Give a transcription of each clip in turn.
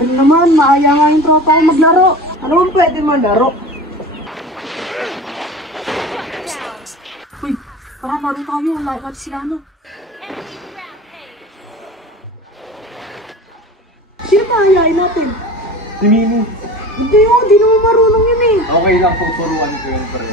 rin naman, maaya nga yung tropa ko maglaro. Ano bang pwede maglaro? Uy, parang laro tayo, lahat sila ano. Sino maayain natin? Si Mimi. Hindi yun, di naman marunong yun eh. Okay lang, tuturuan ko yun, pre.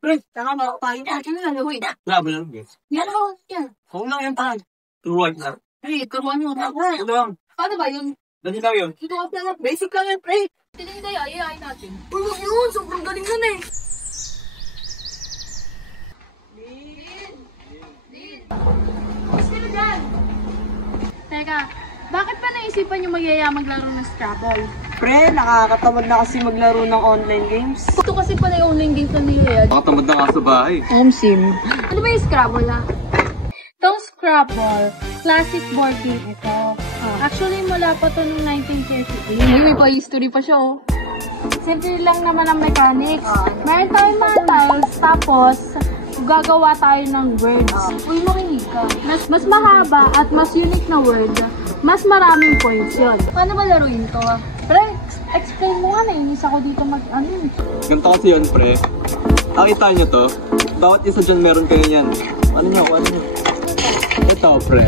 Pre, tanga ba? Pahin na, kailangan gawin na. Grabe lang, guys. Yan ako, yan. Kung lang yung tahan. Turuan na. Pre, turuan mo na. Ito lang. Paano ba yun? Dali lang yun. Ito ka lang, basic lang yan, pre. Tingin tayo, ayayin natin. Uy, wag yun, sobrang galing nun eh. Lin! Sino dyan? Teka, bakit ba naisipan yung magyaya maglaro ng Scrabble? Pre, nakakatamad na kasi maglaro ng online games. Ito kasi pala yung online games na niyaya. Nakatamad na nga sa bahay. Sim. Ano ba yung Scrabble ha? Itong Scrabble, classic board game ito. Actually, mula pa to noong 1938. May pa-history pa siya oh. Simple lang naman ang mechanics. Meron tayong mga tiles, tapos gagawa tayo ng words. Uy, makinig ka. Mas mahaba at mas unique na word, mas maraming points yun. Paano ba laruin to ha? Pre, explain mo nga, nainis ako dito mag-ano. Ganito kasi yun, pre. Nakita nyo to? Bawat isa dyan meron kayo yan. Ano nyo? Ito, pre.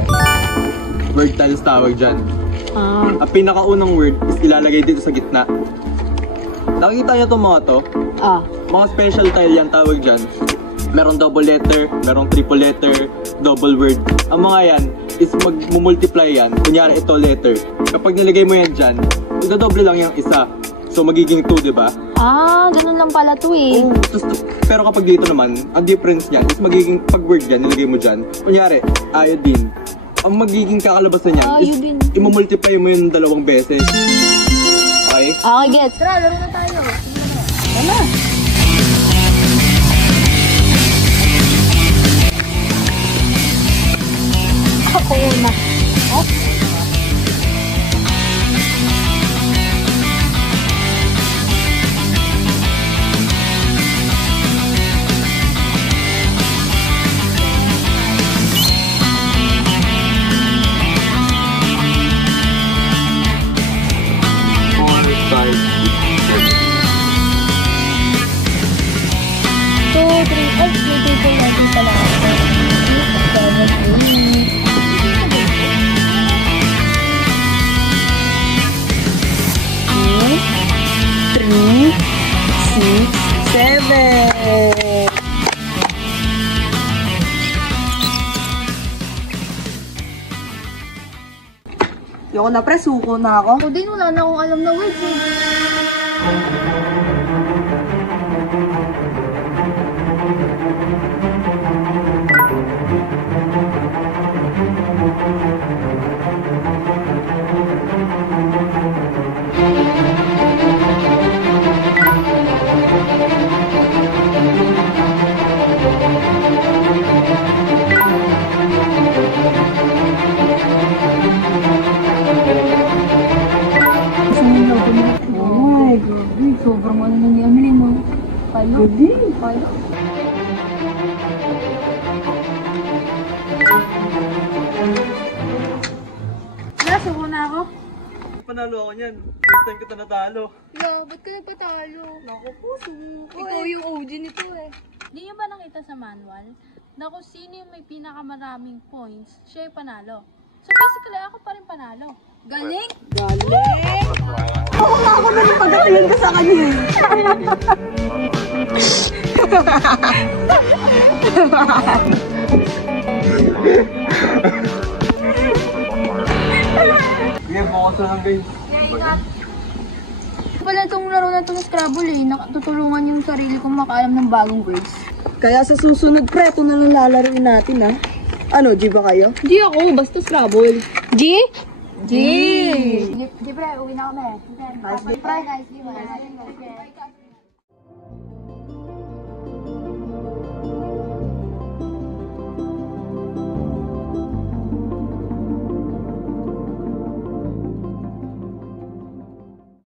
Word tiles tawag dyan. Ang pinakaunang word is ilalagay dito sa gitna. Nakikita nyo itong mga to? Mga special tile yan tawag dyan. Merong double letter, merong triple letter, double word. Ang mga yan is mag-multiply yan. Kunyari ito letter. Kapag nilagay mo yan dyan, magdodoble lang yung isa. So magiging 2, di ba? Ganun lang pala to eh. Pero kapag dito naman, ang difference niyan is magiging pag word yan, nilagay mo dyan. Kunyari, iodine. Ang magiging kakalabasan niyan is imumultiply mo yung 2 beses. Okay? Okay, gets. Tara, laro na tayo. Tara. Ako una. Oh. Yoko na pre, suko na ako. Ako din, wala na akong alam na words eh. Sobrang ano na ni Amelie mo. Palo? Hindi. Palo? Nasuko na ako. Panalo ako niyan. First time kita natalo. Yo, ba't ka nagpatalo? Naku po, suko. Ikaw yung OG nito eh. Di nyo ba nakita sa manual na kung sino yung may pinakamaraming points, siya yung panalo? So basically, ako pa rin panalo. Galing? Galing! Ako na yung pagkatiyan ko sa kanya. Sige, bukas na lang guys. Pala itong laro na itong Scrabble eh, nakatutulungan yung sarili kong makaalam ng bagong words. Kaya sa susunod pre, ito na lang lalaroin natin ha. Ano, G ba kayo? Di ako, basta Scrabble. G? G! Di pre, uwi na kami. Nice day. Nice day.